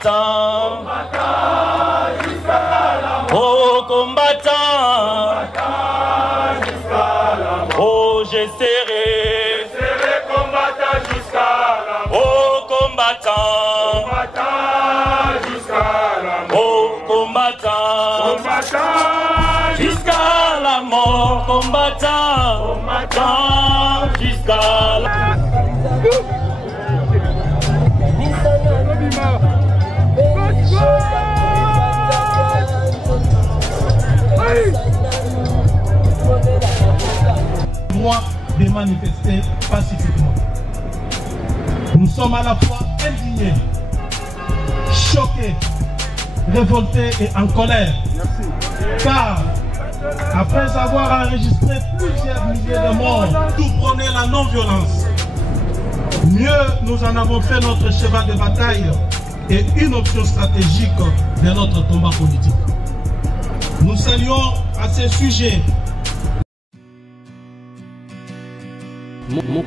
combattant, oh combattant, oh j'essaierai combattant jusqu'à la mort, oh combattant, oh combattant, jusqu'à la mort, combattant, jusqu'à la mort. Droit de manifester pacifiquement. Nous sommes à la fois indignés, choqués, révoltés et en colère. Car après avoir enregistré plusieurs milliers de morts, nous prenons la non-violence. Mieux, nous en avons fait notre cheval de bataille et une option stratégique de notre combat politique. Nous saluons à ce sujet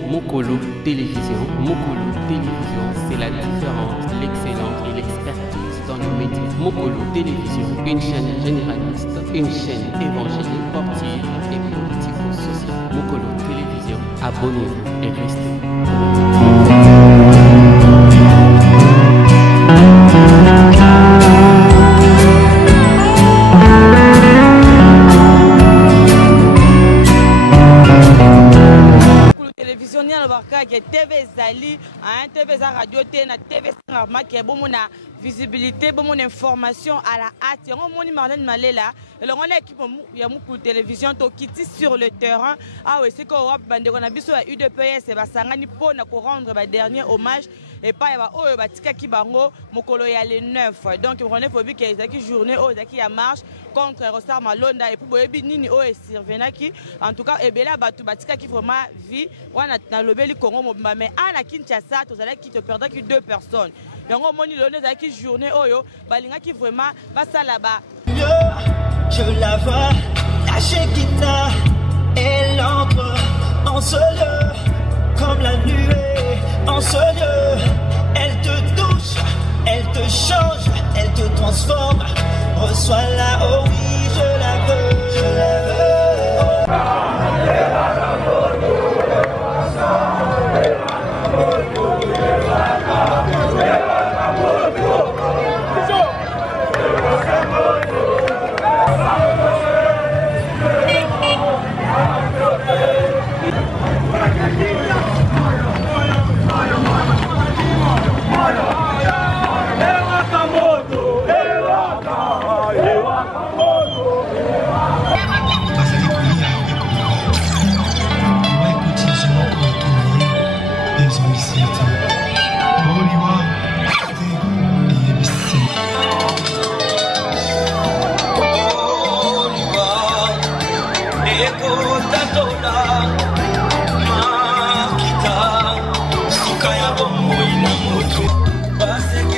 Mokolo Télévision. Mokolo Télévision, c'est la différence, l'excellence et l'expertise dans le métier. Mokolo Télévision, une chaîne généraliste, une chaîne évangélique, sportive et politico-sociale. Mokolo Télévision, abonnez-vous et restez. TV Zali, TV Radio, TV qui est bon visibilité, bon information à la hâte. On moni Marlène Malela, alors on l'équipe ya muku télévision to kiti sur le terrain. Ah oui, c'est qu'on bande on a biso à UDPS et basangani pour na rendre ba dernier hommage et pas ba o ba tika ki bango mokolo ya le 9. Donc on est pour que ezaki journée o ezaki ya marche contre Rostar Malonda et pour boyebi nini o e survenaki. En tout cas ebela batu batika ki vraiment vie wana na lobeli Congo mais à Kinshasa tu allais qui te perdre que 2 personnes. Yango moni le nez qui journée oyo balinga qui vraiment va ça là-bas. Je la vois lâcher Kita, elle entre en ce lieu comme la nuée en ce lieu. Elle te touche, elle te change, elle te transforme. Reçois-la, oh oui, je la veux, je la veux.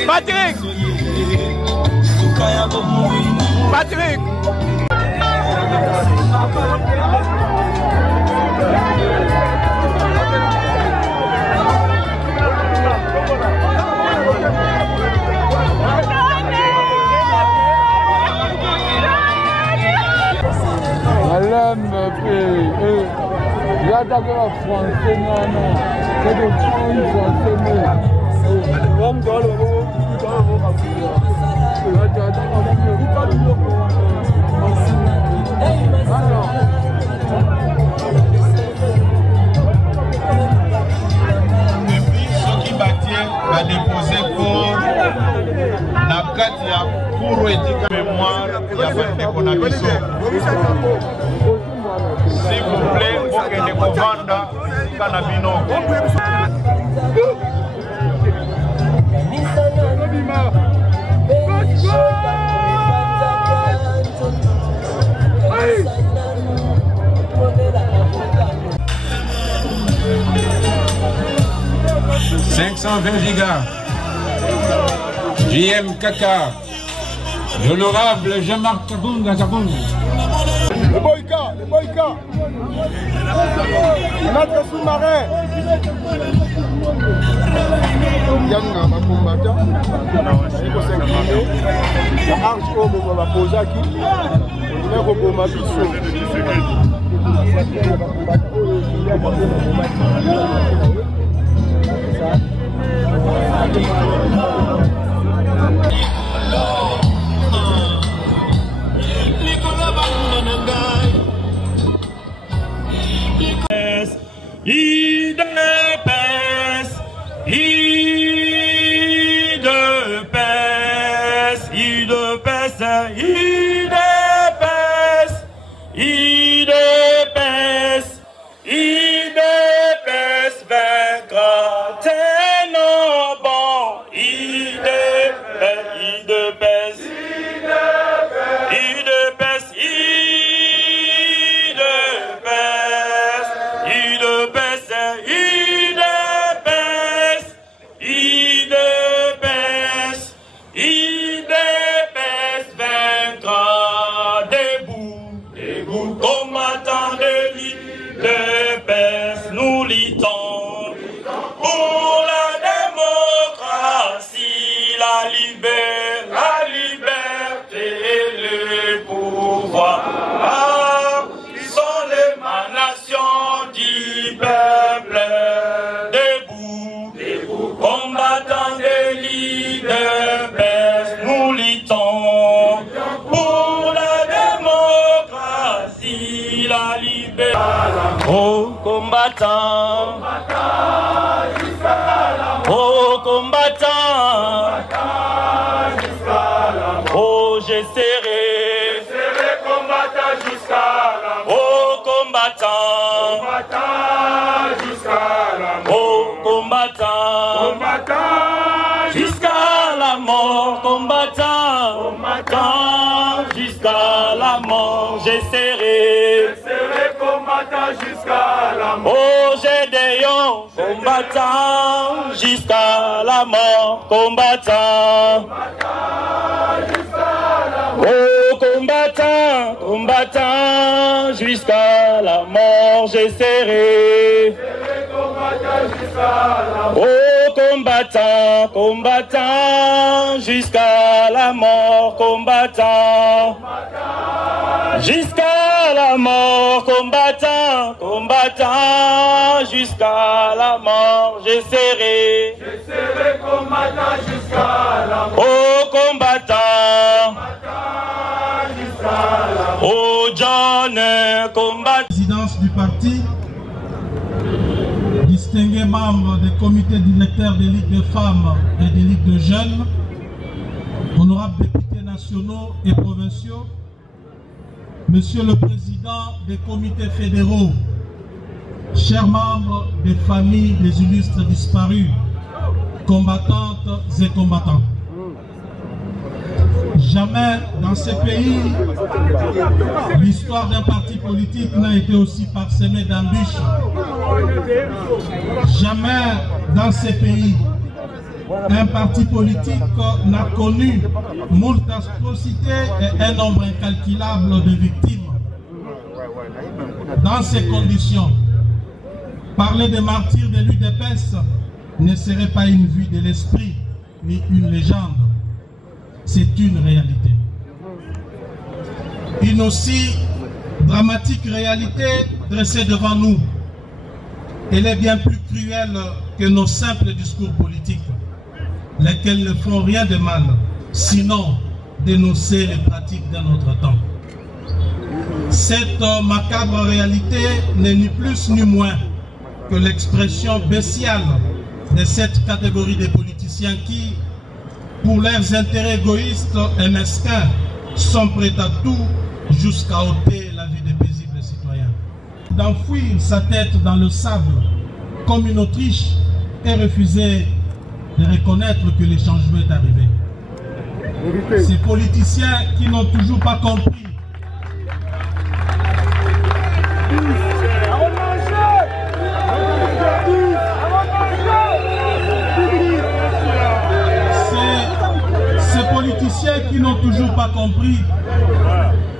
Patrick! Patrick! Il a attaqué la français, non. C'est de prendre français, depuis ceux qui battiennent va déposer pour la Katia pour éthique mémoire il y a pas de connexion. S'il vous plaît, pour que les Kovanda Kanabino. « 520 gigas, JM Kaka, l'honorable Jean-Marc Kabunga. Le boyka. Notre sous-marin. Il y a un combattant. Il faut s'incliner. La arche au moment de la poser qui. On est au moment du saut. Oh combattant, oh j'essaierai combattant jusqu'à la mort. Oh combattant, jusqu'à la mort. Oh combattant, jusqu'à la mort. Combattant, jusqu'à la mort. J'essaierai combattant jusqu'à la mort. Oh j'ai des lions combattant jusqu'à la mort. Combattant, oh combattant jusqu'à la mort. J'essaierai oh combattant jusqu'à la mort. Combattant jusqu'à la mort. Combattant jusqu'à la mort. J'essaierai combattant jusqu'à la mort. Oh combattant jusqu'à la mort. Oh John combattant. Présidence du parti, distingués membres des comités directeurs des ligues de femmes et des ligues de jeunes, honorables députés nationaux et provinciaux, Monsieur le Président des comités fédéraux, chers membres des familles des illustres disparus, combattantes et combattants. Jamais dans ce pays, l'histoire d'un parti politique n'a été aussi parsemée d'embûches. Jamais dans ce pays, un parti politique n'a connu moult atrocités et un nombre incalculable de victimes. Dans ces conditions, parler des martyrs de l'UDPS ne serait pas une vue de l'esprit ni une légende. C'est une réalité. Une aussi dramatique réalité dressée devant nous. Elle est bien plus cruelle que nos simples discours politiques, lesquels ne font rien de mal, sinon dénoncer les pratiques de notre temps. Cette macabre réalité n'est ni plus ni moins que l'expression bestiale de cette catégorie de politiciens qui, pour leurs intérêts égoïstes et mesquins, sont prêts à tout jusqu'à ôter la vie des paisibles citoyens. D'enfouir sa tête dans le sable comme une Autriche et refuser de reconnaître que le changement est arrivé. Ces politiciens qui n'ont toujours pas compris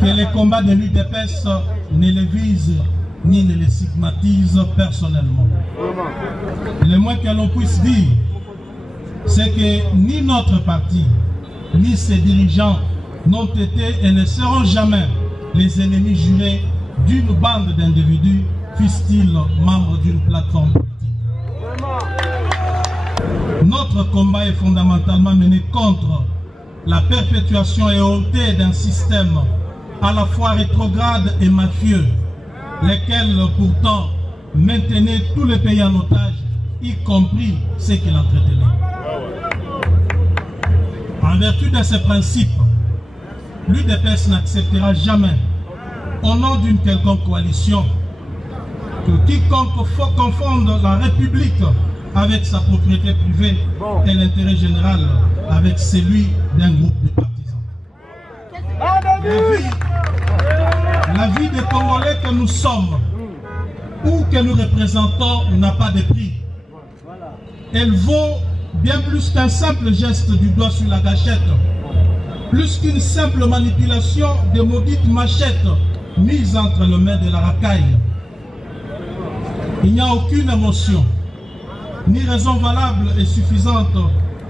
que les les combats de l'UDPS ne les visent ni ne les stigmatisent personnellement. Le moins que l'on puisse dire, c'est que ni notre parti, ni ses dirigeants n'ont été et ne seront jamais les ennemis jurés d'une bande d'individus, fussent-ils membres d'une plateforme politique. Notre combat est fondamentalement mené contre la perpétuation et hontée d'un système à la fois rétrograde et mafieux, lesquels pourtant maintenaient tous les pays en otage, y compris ceux qui l'entretenaient. En vertu de ces principes, l'UDPS n'acceptera jamais, au nom d'une quelconque coalition, que quiconque confonde la République avec sa propriété privée et l'intérêt général avec celui d'un groupe de partisans. La vie des Congolais que nous sommes ou que nous représentons n'a pas de prix. Elle vaut bien plus qu'un simple geste du doigt sur la gâchette, plus qu'une simple manipulation de maudites machettes mises entre les mains de la racaille. Il n'y a aucune émotion, ni raison valable et suffisante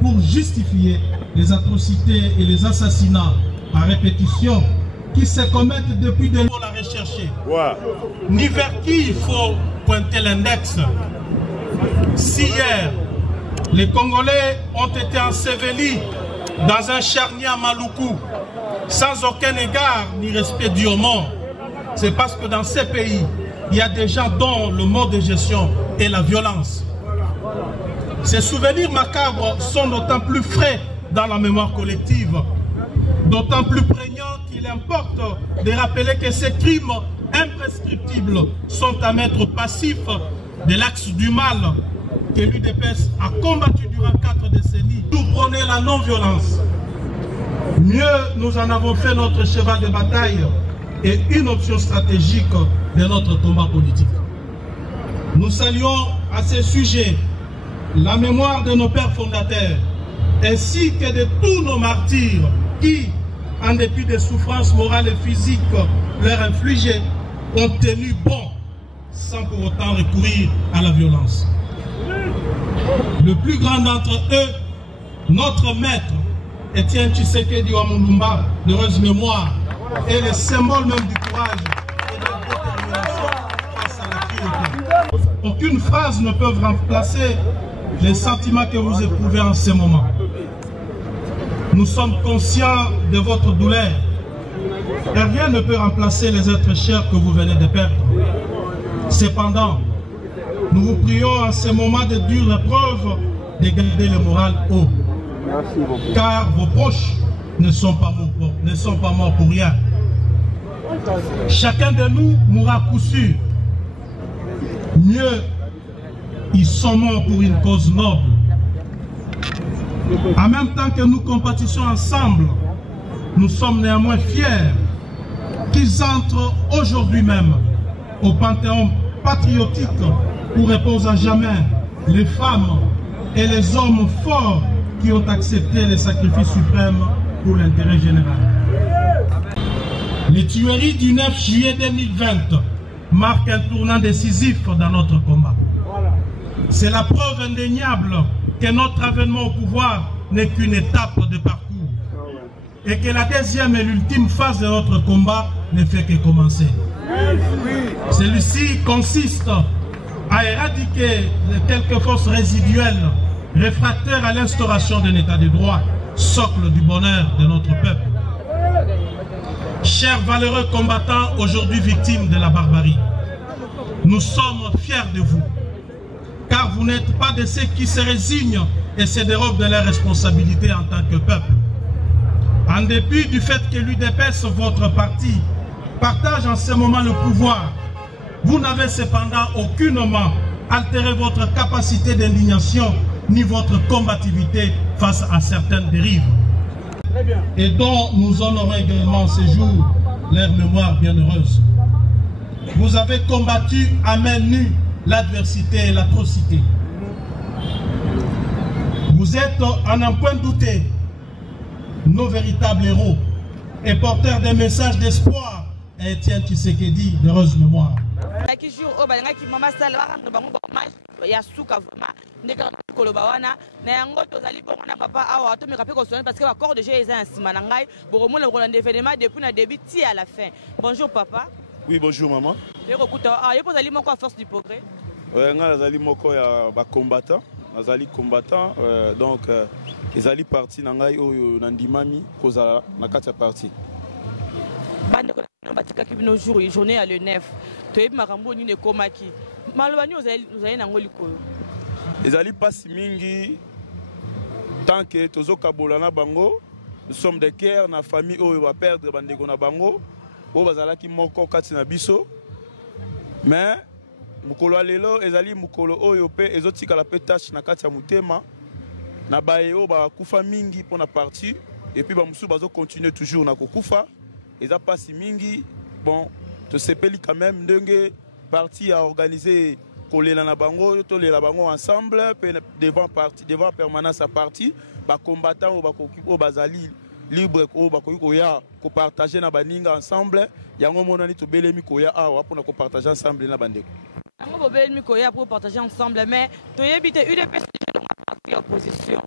pour justifier les atrocités et les assassinats à répétition qui se commettent depuis des mois à rechercher. Ni vers qui il faut pointer l'index. Si hier, les Congolais ont été ensevelis dans un charnier à Maluku, sans aucun égard ni respect dû au monde, c'est parce que dans ces pays, il y a des gens dont le mode de gestion est la violence. Ces souvenirs macabres sont d'autant plus frais dans la mémoire collective, d'autant plus prégnants qu'il importe de rappeler que ces crimes imprescriptibles sont à mettre au passif de l'axe du mal que l'UDPS a combattu durant 4 décennies. Nous prenons la non-violence. Mieux, nous en avons fait notre cheval de bataille et une option stratégique de notre combat politique. Nous saluons à ce sujet la mémoire de nos pères fondateurs, ainsi que de tous nos martyrs qui, en dépit des souffrances morales et physiques leur infligées, ont tenu bon sans pour autant recourir à la violence. Le plus grand d'entre eux, notre maître, Étienne Tshisekedi Wamulumba, d'heureuse mémoire, est le symbole même du courage et de la détermination face à la cruauté. Aucune phrase ne peut remplacer les sentiments que vous éprouvez en ce moment. Nous sommes conscients de votre douleur et rien ne peut remplacer les êtres chers que vous venez de perdre. Cependant, nous vous prions en ce moment de dures épreuves de garder le moral haut. Car vos proches ne sont pas morts pour rien. Chacun de nous mourra à coup sûr. Mieux, ils sont morts pour une cause noble. En même temps que nous compatissons ensemble, nous sommes néanmoins fiers qu'ils entrent aujourd'hui même au panthéon patriotique où reposent à jamais les femmes et les hommes forts qui ont accepté les sacrifices suprêmes pour l'intérêt général. Les tueries du 9 juillet 2020 marquent un tournant décisif dans notre combat. C'est la preuve indéniable que notre avènement au pouvoir n'est qu'une étape de parcours et que la deuxième et l'ultime phase de notre combat ne fait que commencer. Celui-ci consiste à éradiquer les quelques forces résiduelles réfractaires à l'instauration d'un état de droit, socle du bonheur de notre peuple. Chers valeureux combattants, aujourd'hui victimes de la barbarie, nous sommes fiers de vous, car vous n'êtes pas de ceux qui se résignent et se dérobent de leurs responsabilités en tant que peuple. En dépit du fait que l'UDPS, votre parti, partage en ce moment le pouvoir, vous n'avez cependant aucunement altéré votre capacité d'indignation ni votre combativité face à certaines dérives, et dont nous honorons également ces jours leur mémoire bienheureuse. Vous avez combattu à main nue l'adversité et l'atrocité. Vous êtes, en un point douté, nos véritables héros et porteurs des messages d'espoir Etienne Tshisekedi d'heureuse mémoire. Qui jour au balanga qui mama sala rendre bango hommage ya suka vraiment ndeka koloba wana na yango tozali bongo na papa awa to me rappeler ko parce que accord de jeu eza nsima na ngai bokomo na Roland événement depuis na début ti à la fin. Bonjour papa. Oui, bonjour maman. Écoutez, il faut aller moko à force du progrès. Ouais, nazali moko ya ba combattant, nazali combattant donc ezali parti na ngai oyo na ndimami kozala na kati ya parti. Bande ko batika ki bino jour journée à le 9. Toyebi makambo ni ne komaki. Malobani ozali na ngoli koyo. Ezali pasi mingi tant que tozo kabola na bango, nous sommes des cœurs na famille oyo va perdre bandeko na bango, o bazalaki moko kati na biso. Mais mukolo lelo ezali mukolo oyo pe ezotika la pe tâche na kati ya mutema na baye o ba kufa mingi pour na parti et puis ba musu bazo continuer toujours na kokufa eza pasi mingi bon to sepeli quand même ndenge parti a organisé kolela na bango to lela bango ensemble pe devant parti devant permanence à parti ba combattant o bazali libre ko bakoki koya ko partager na baninga ensemble yango monani to belemi koya awa pour na ko partager ensemble na bandeko. On va pour partager ensemble, mais tu as évité UDPS parti opposition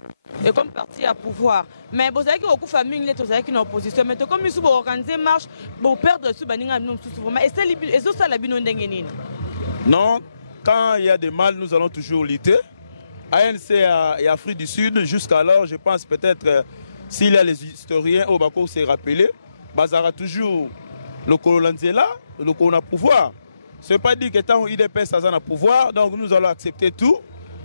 et comme parti à pouvoir. Mais vous savez que beaucoup de familles sont en opposition, mais comme ils sont organisés marche pour perdre ce baninga nous souvent. Et c'est ça la binon d'engagement. Non, quand il y a des mal, nous allons toujours lutter. ANC et Afrique du Sud, jusqu'alors, je pense peut-être s'il y a les historiens au Bako s'est rappelé, Bazara toujours le Cololanzela, le Colon pouvoir. Ce n'est pas dit que tant l'IDPS a un pouvoir, donc nous allons accepter tout.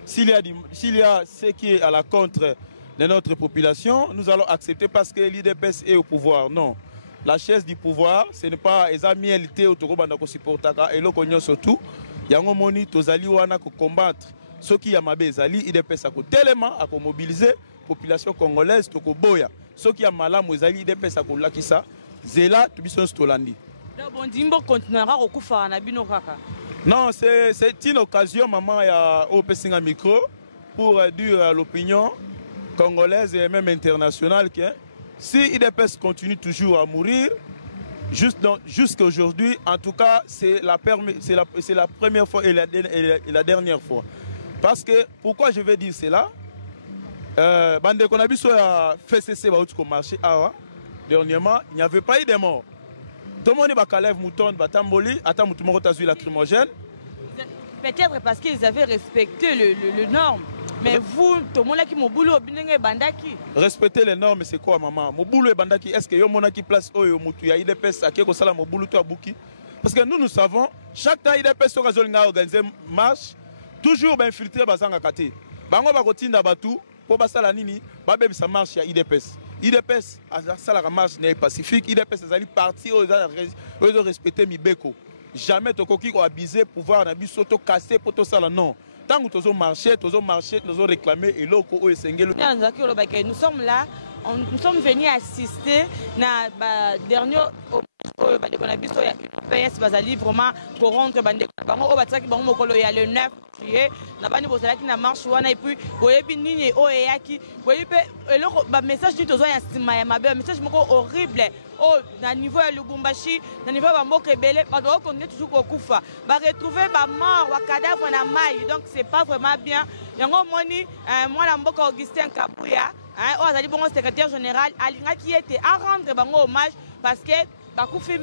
S'il y a ce qui est à la contre de notre population, nous allons accepter parce que l'IDPS est au pouvoir. Non. La chaise du pouvoir, ce n'est pas les amis au Togo Bandako Siportaka et l'Okonyo surtout. Yango Moni, Tozali Wana ko combattre. Ce qui y a mabé Zali, l'IDPS a tellement à mobiliser la population congolaise, Toko Boya. Ce qui y a malam, Zali, l'IDPS a lakisa, Zela, Tubison Stolandi. Non, c'est une occasion, maman, au Pessinga micro pour dire à l'opinion congolaise et même internationale que si l'IDPS continue toujours à mourir, jusqu'à aujourd'hui, en tout cas, c'est la première fois et la dernière fois. Parce que, pourquoi je vais dire cela? Bande Konabiso a fait cesser le marché. Dernièrement, il n'y avait pas eu de morts. Tout le monde est mouton, batamboli, attends, tout le monde a vu lacrymogène. Peut-être parce qu'ils avaient respecté le norme. Mais vous, tout le monde qui m'a boulot, bandaki. Respecter les normes, c'est quoi, maman? Mon boulot est bandaki. Est-ce que yon qui place oyo mutu ya IDPS à qui sala mon boulot to abuki? Parce que nous savons, chaque temps IDPS a organisé marche, toujours infiltré bazanga kate. Bango ba kotinda batu pour basala nini, ba bebi sa marche ya IDPS. IDPS a la marche n'est pacifique, IDPS a parti aux respecter Mibeko. Jamais tu as abusé pouvoir na biso to casser pour tout ça là non. Tant que tu as marché, tu as réclamé et loko o esengelo. Nous sommes là, nous sommes venus assister na dernier PS bazali vraiment pour rendre bande bango o bataki bango mokolo ya le 9 juillet na bani bozalaki na marche wana et puis boyebi nini o eyaki boyebi eloko ba message ni tozo ya sima ya mabe message moko horrible o na niveau ya Lubumbashi na niveau ya mboka ebele ba doit continuer toujours kokufa ba retrouver ba mort wa cadavre na mai donc c'est pas vraiment bien yango moni moi na mboka Augustin Kabuya o azali bongo secrétaire général alingaki était à rendre bango hommage parce que bakufi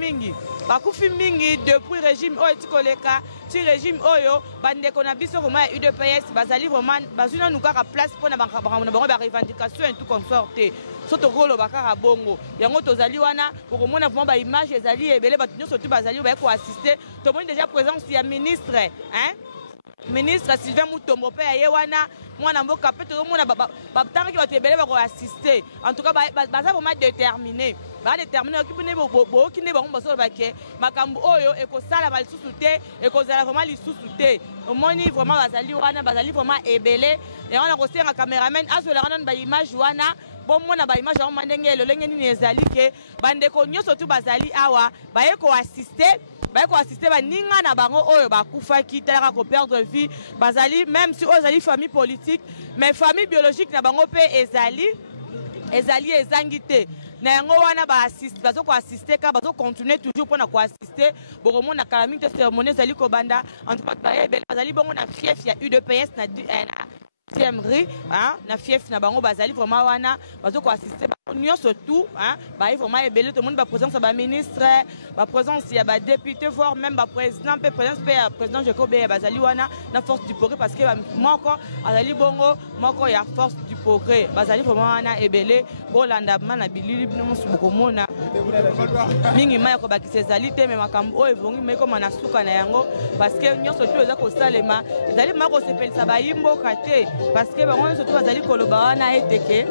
mingi depuis régime oyo tikoleka ti régime oyo bandeko na biso vraiment ya UDPS bazali vraiment bazuna nous kaka place pour na bango ba revendication et tout consorté soto rolo bakara bongo yango tozali wana pour mona vraiment ba image ezali ebele batu nyonso tu bazali ba ko assister to moni déjà présence ya ministre ministre Sylvain Mutombo pe ya wana mwana mboka pe to mona ba tanga ki batu ebele ba ko assister en tout cas baza vraiment déterminé ba déterminé okipune bo kine ba ngomba so ba ke makambo oyo ekosala ba lisusu te ekozala vraiment lisusu te omoni vraiment bazali wana bazali vraiment ebele et on a kosenga cameraman azola wana ba image wana bon mona ba image ya mandenge lolenge nini ezali ke bandeko nyonso tu bazali awa ba eko assister baninga na bango oyo bakufaki talaka ko perdre vie bazali même si ozali famille politique mais famille biologique na bango pe ezali ezangi te na yango wana bazo ko assister ka bazo continuer toujours pour na ko assister bokomo na kala mingi cérémonie zali ko banda en tout cas bazali bongo na fief ya UDPS na Rue, hein, na fief na bango bazali vraiment wana bazo ko assister bango surtout hein ba vraiment ebele tout le monde ba présence ba ministre ba présence ya ba député voire même ba président président Jacob bazali wana na force du progrès parce que moko azali bongo moko ya force du progrès bazali vraiment wana ebele bolanda na bilili bino musuko mona mingi maya ko bakise ezali te mais makambo o evongi mais comme na suka na yango parce que nyonso tout eza ko salema ezali mako sepelisa ba yimbo kate parce que bango surtout bazali koloba wana eteke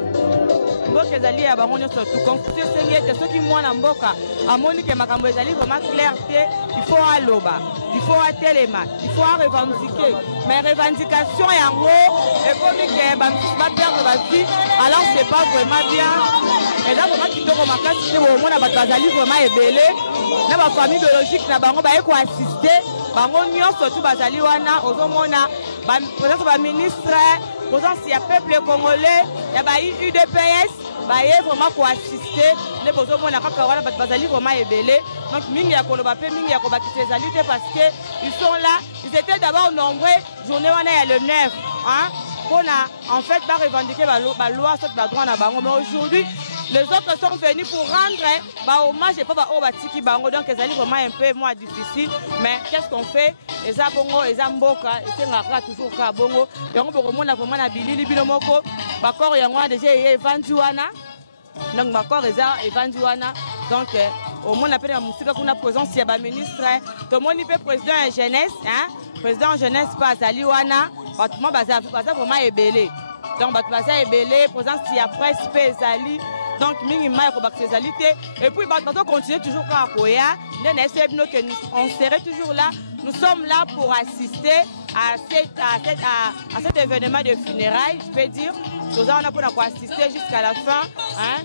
mboka ezali ya bango surtout constitution sengi ete soki mwana mboka amoni ke makambo ezali vraiment clair te il faut aloba il faut atelema il faut revendiquer mais revendication yango ekomi ke bamisusu baperdre ba vie alors c'est pas vraiment bien et là vraiment kitoko makasi te bomona bato bazali vraiment ebele na bafamille biologique na bango baye ko assister bango nyonso tu bazali wana ozomona présence ba ministre présence ya peuple congolais ya ba UDPS baye vraiment ko assister les bozomona kaka wana bazali vraiment ebele donc mingi ya koloba pe mingi ya ko bakise ezali te parce que ils sont là ils étaient d'abord nombreux journée wana ya le 9 hein pour en fait ba revendiquer ba loi sur ba droit na bango mais aujourd'hui les autres sont venus pour rendre hommage et pas batiki bango donc ezali vraiment un peu moins difficile mais qu'est-ce qu'on fait eza bongo eza mboka esengaka toujours ka bongo yango bokomona vraiment na bilili bino moko bakor yango déjà evandi wana donc bakor eza evandi wana donc au moins appelle la musique kuna présence ya ba ministre to moni pe président en jeunesse hein président en jeunesse pas azali wana batuma baza vraiment ebele donc batu baza ebele présence ya presse pe ezali donc mingi maya ko bakisezalité et puis bato continuer toujours à koya on serait toujours là nous sommes là pour assister à cet événement de funérailles je peux dire nous allons pour assister jusqu'à la fin hein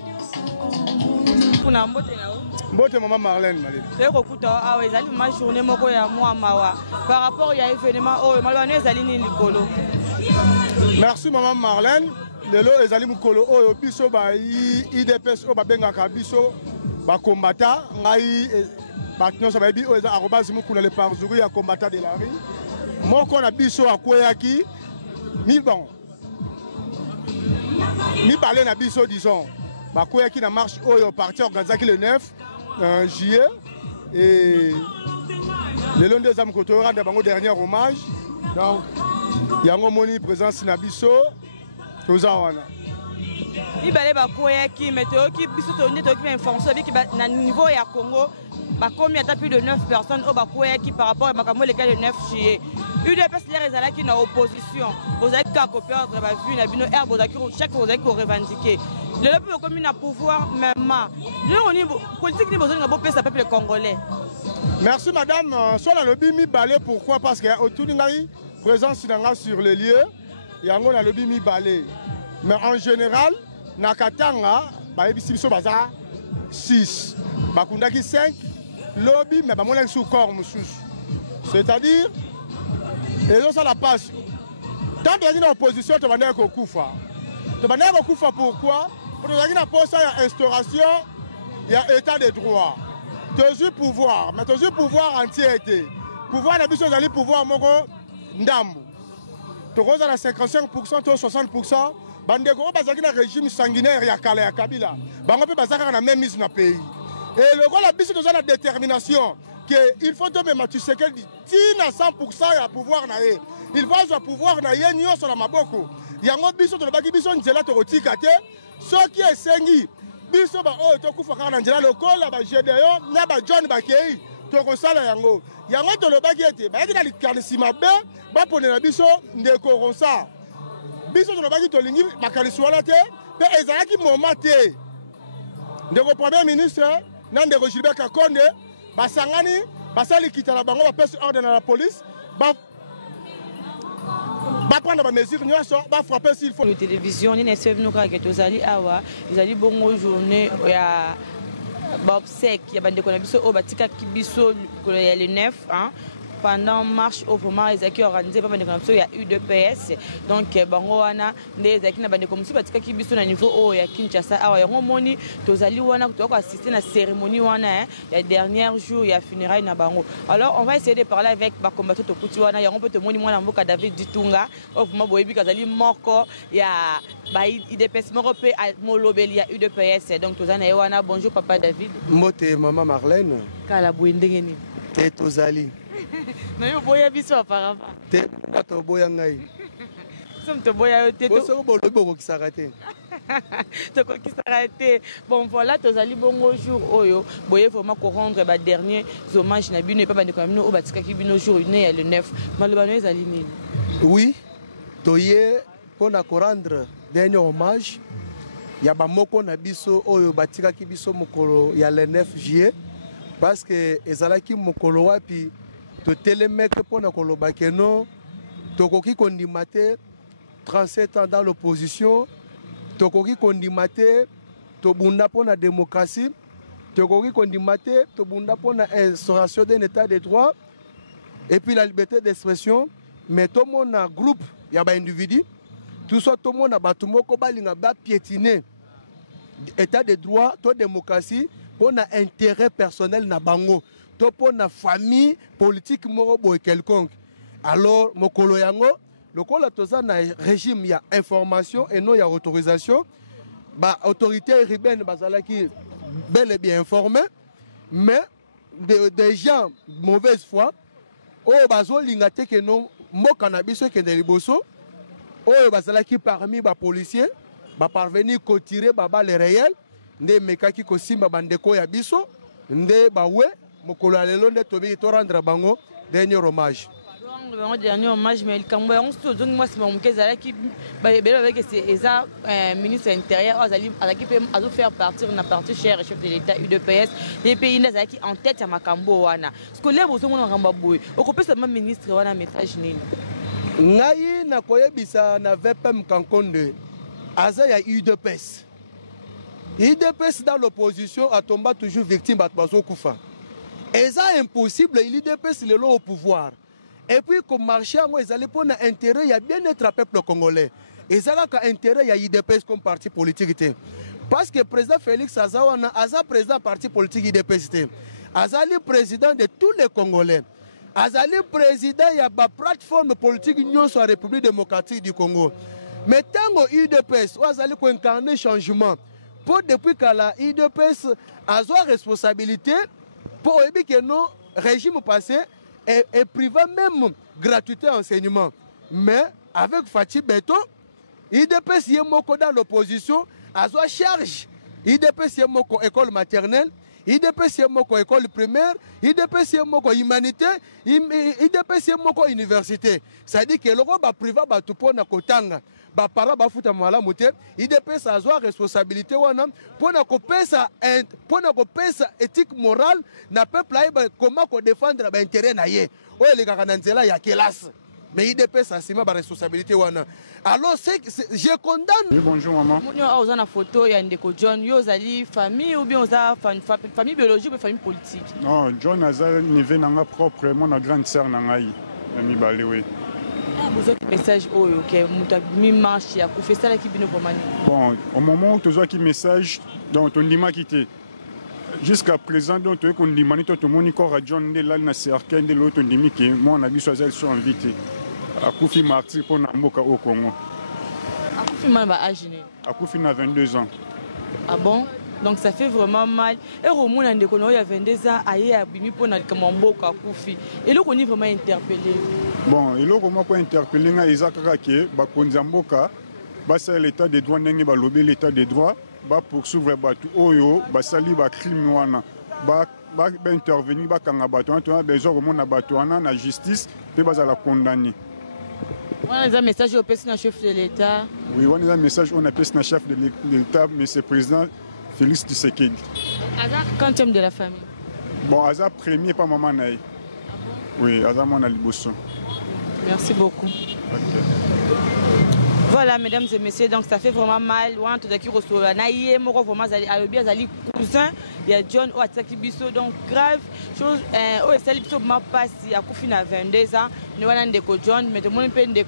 pour na mbote na mbote maman Marlène Malé et kokuta ah ouais ezali ma journée moko ya moi mawa par rapport ya événement oh malwana ezali ni likolo. Merci maman Marlène. Lelo ezali mukolo oyo biso ba IDPS o babengaka biso ba combattant ngai batnyonso ba bi o eza arobase mukuna le parjour ya combattant de la rue moko na biso akweyaki mi bon mi parler na biso disons ba kweyaki na marche oyo parti organisaki le 9 juillet et lelo nde zamu koto rendre bango dernier hommage donc yango moni présence na biso ibale bakoyaki mais toyoki biso tondi toyoki information biki na niveau ya Congo bakomi ata plus de 9 personnes au bakoyaki par rapport à makambo le cas de 9 juillet UDPS les ezalaki na opposition ozaki ka ko perdre ba vue na bino herbe ozaki chaque ozaki ko revendiquer le peuple comme na pouvoir même le niveau politique ni besoin ngabo pesa peuple congolais. Merci madame sur la lobby mi balé pourquoi parce que autour ngai présence nanga sur les lieux yango na lobby mi balé mais en général na katanga ba ebisi biso baza 6 bakundaki 5 lobby mais ba mona sous corps mususu c'est-à-dire et ça la passe tant que dans opposition to bandeko kokufa pourquoi pour que na posa ya instauration ya état de droit toujours pouvoir mais toujours pouvoir entièreté pouvoir na biso zali pouvoir moko ndambu tokoza na 55% to 60% bandeko bazaki na régime sanguinaire ya kala ya Kabila bango pe bazaka na même mise na pays et le rôle la biso toza na détermination que il faut to même tu sais qu'elle dit tina 100% ya pouvoir na ye il faut avoir pouvoir na ye nyonso na maboko yango biso to baki biso nzela to kotika te soki esengi biso ba o to kufa kana nzela lokola ba GDO na ba John Bakei to kosala yango to lobaki ete ba yaki na likanisi mabe ba ponela biso ndeko ronsa biso to lobaki to lingi makanisi wala te pe ezalaki moment te ndeko premier ministre na ndeko Gilbert Kakonde basangani basali kitala bango ba pese ordre na la police ba prendre des mesures ba frapper s'il faut. La télévision ni nesef nous ka ketozali awa izali bongo journée ya obsèque ya bande kona biso o batika kibiso le 9 hein pendant marche au moment ezaki organisé par bandeko na biso ya UDPS donc bango wana nde ezaki na bandeko mosusu batikaki biso na niveau oyo ya Kinshasa awa yango moni tozali wana toza koassister na cérémonie wana ya dernier jour ya funérailles na bango. Alors on va essayer de parler avec bakombato tokuti wana yango mpe tomoni mwana mboka David Ditunga oyo vraiment boyebi kazali moko ya ba UDPS moko mpe molobeli ya UDPS donc toza na ye wana. Bonjour papa David. Mbote maman Marlène. Kala boye ndenge nini? Te tozali. Na yo boya biso apparemment. Te kato boya ngai. Somme to boya yo te. Boso bolo boko kisaka te. To ko kisaka te. Bon voilà tozali bongo jour oyo boye vraiment ko rendre ba dernier hommage na bino et pas bandeko na bino o batika ki bino jour né ya le 9. Malobano ezali nini? Oui. Toye pona ko rendre dernier hommage. Ya ba moko na biso oyo batika ki biso mokolo ya le 9 juillet parce que ezalaki mokolo wapi to telemeke pona koloba keno tokoki kondima te 37 ans dans l'opposition tokoki kondima te tobunda pona démocratie tokoki kondima te tobunda pona instauration d'un état de droit et puis la liberté d'expression mais tout mon groupe ya ba individu tout ça tout monde bato moko balinga ba piétiner état de droit to démocratie pour na intérêt personnel na bango to pour na famille politique moko boy quelconque. Alors mokolo yango lokola toza na régime ya information et non ya autorisation ba autorité urbaine bazalaki bel et bien informé mais des gens mauvaise foi oyo bazolinga te ke non mboka na biso ekende liboso oyo bazalaki parmi ba policiers ba parvenir ko tirer baba les réels nde mekaki ko simba bandeko ya biso nde bawe mokolo lelo nde tobi to rendre bango dernier hommage. Dernier hommage mais kambo ya onsto zongi mwasi mamukeza ki belo avec eza ministre intérieur azali pe azo faire partir na parti cher chef de l'état UDPS les pays nazaki en tête ya makambo wana ce que les bozo mona ngamba boy okopesa ma ministre wana message nini ngai na koyebisa na VPM Kankonde aza ya UDPS. UDPS dans l'opposition a tombé toujours victime de Bazo Koufa. Et ça impossible, l'UDPS est au pouvoir. Et puis comme marché, ils allaient pour intérêt, il y a bien être peuple congolais. Et ça a intérêt, il y a UDPS comme parti politique. Parce que le président Félix Azawana, Aza président parti politique UDPS. Azali président de tous les Congolais. Azali président, il y a une plateforme politique Union sur la République démocratique du Congo. Mais tant que l'UDPS, Azali pour incarner changement. Pour depuis que la UDPS a une responsabilité pour que nos régimes passés et privé même gratuité enseignement. Mais avec Fatih Beto, UDPS est dans l'opposition, a une charge. UDPS est école maternelle, UDPS est école primaire, UDPS est humanité, UDPS est université. Ça dit que le roi privé va tout pour na kotanga. Ba para ba futa mala moté IDPS a une responsabilité wana pour na ko pesa éthique morale na peuple comment ko défendre ba intérêt na ye o le kaka nzela ya classe mais IDPS a sima ba responsabilité wana. Alors je condamne. Oui, bonjour maman. Nous avons une photo ya ndeko John yo zali famille ou bien oza famille biologique ou famille politique. Non, John aza nivé nanga propre mon grande sœur nanga yi ami balé oui. Vous avez un message marche à fait ça qui vient bon, au moment où tu as un message, donc on dit quitté. Jusqu'à présent, donc tu as dit que tout le monde est John de là, na de l'autre, on dit que moi on a vu que elles sont invitées. À Koufi martyr pour Namboka au Congo. À Koufi man ba âge né. À Koufi a 22 ans. Ah bon? Donc ça fait vraiment mal. Et au monde il y a 22 ans, aïe abimi pour na Kamboka Koufi. Et là on est vraiment interpellé. Bon, et là comment pour interpeller nga ezakaka ke ba konzamboka ba sa l'état de droit ndenge ba lobé l'état de droit ba poursuivre batu oyo ba sali ba crime wana ba intervenir ba kanga batu on a besoin comment na batu wana na justice pe ba za la condamner. On a un message au président chef de l'état. Oui, on a un message on appelle na chef de l'état mais c'est président Félix Tshisekedi. Azar quantième de la famille. Bon, Azar premier pas maman naï. Ah bon? Oui, Azar mon aliboso. Merci beaucoup. Okay. Voilà, mesdames et messieurs, donc ça fait vraiment mal. Cousin, il y a John Ouattakibiso, donc grave chose. Biso m'a passé à Koufina 22 ans. Nous avons des John, mais tout le monde peut des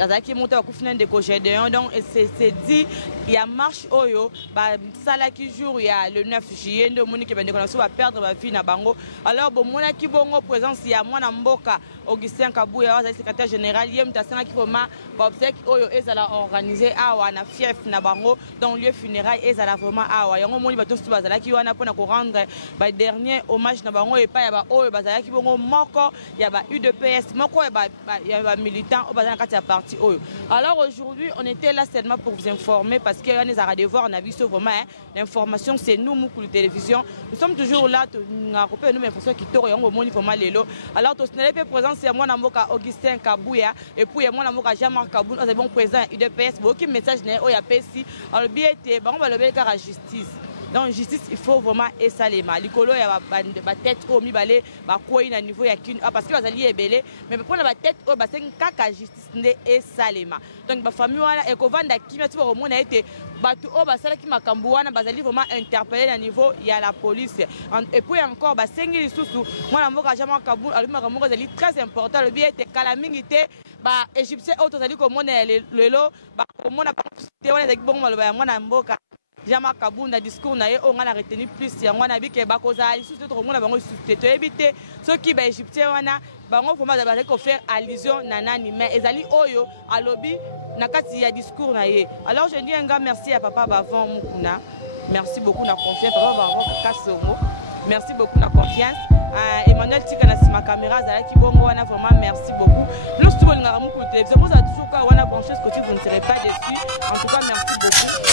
Azaki monte à Koufina de Gédéon, donc c'est dit il y a marche oyo bah sala qui jour il y a le 9 juillet de Monique qui va perdre ma fille na bango. Alors bon mona ki bongo présence il y a moi na mboka Augustin Kabouya le secrétaire général yem tasanga ki foma ba obsèque oyo ezala organisé awa na fief na bango dans lieu funérail ezala vraiment awa yango moni ba tous bazala ki wana pona ko rendre ba dernier hommage na bango et pas ya ba oyo bazala ki bongo moko ya ba UDPS moko ya ba militant o bazala kati ya parti oyo. Alors aujourd'hui on était là seulement pour vous informer parce que on a devoir on a vu vraiment l'information c'est nous Moukoulou télévision nous sommes toujours là nous rappelons nous information qui toro yango moni vraiment lelo. Alors to snele pe présence c'est moi na mboka Augustin Kabouya et puis moi na mboka Jean-Marc Kabou nous avons présent UDPS beaucoup message na oya pesi alors bien été ba on va le faire à justice. Donc justice il faut vraiment esalema likolo ya ba tête au mibale ba koi na niveau ya kin parce que bazali ebele mais pour na ba tête au ba sengi kaka justice nde esalema donc ba famille wana e ko vanda kimia tu ba mona ete batu o ba sala ki makambu wana bazali vraiment interpeller na niveau ya la police et puis encore ba sengi lisusu mwana mboka jama kabu alima makambu zali très important le bien ete kala mingi te ba égyptien auto zali ko mona lelo ba ko mona ba te wana zaki bongo maloba ya mwana mboka Jama Kabunda discours na ye on a retenu plus yango na bike ba koza lisusu to komona bango lisusu to ebite soki ba égyptien wana bango foma za ba ko faire allusion na nani mais ezali oyo alobi na kati ya discours na ye. Alors je dis un grand merci à papa Bavon Mukuna, merci beaucoup na confiance papa Bavon Kasongo, merci beaucoup na confiance. Emmanuel Tika na sima caméra zala ki bongo wana vraiment merci beaucoup. Nous tout le monde na Moukoulou télévision vous a toujours quoi wana branché ce que vous ne serez pas déçus. En tout cas merci beaucoup.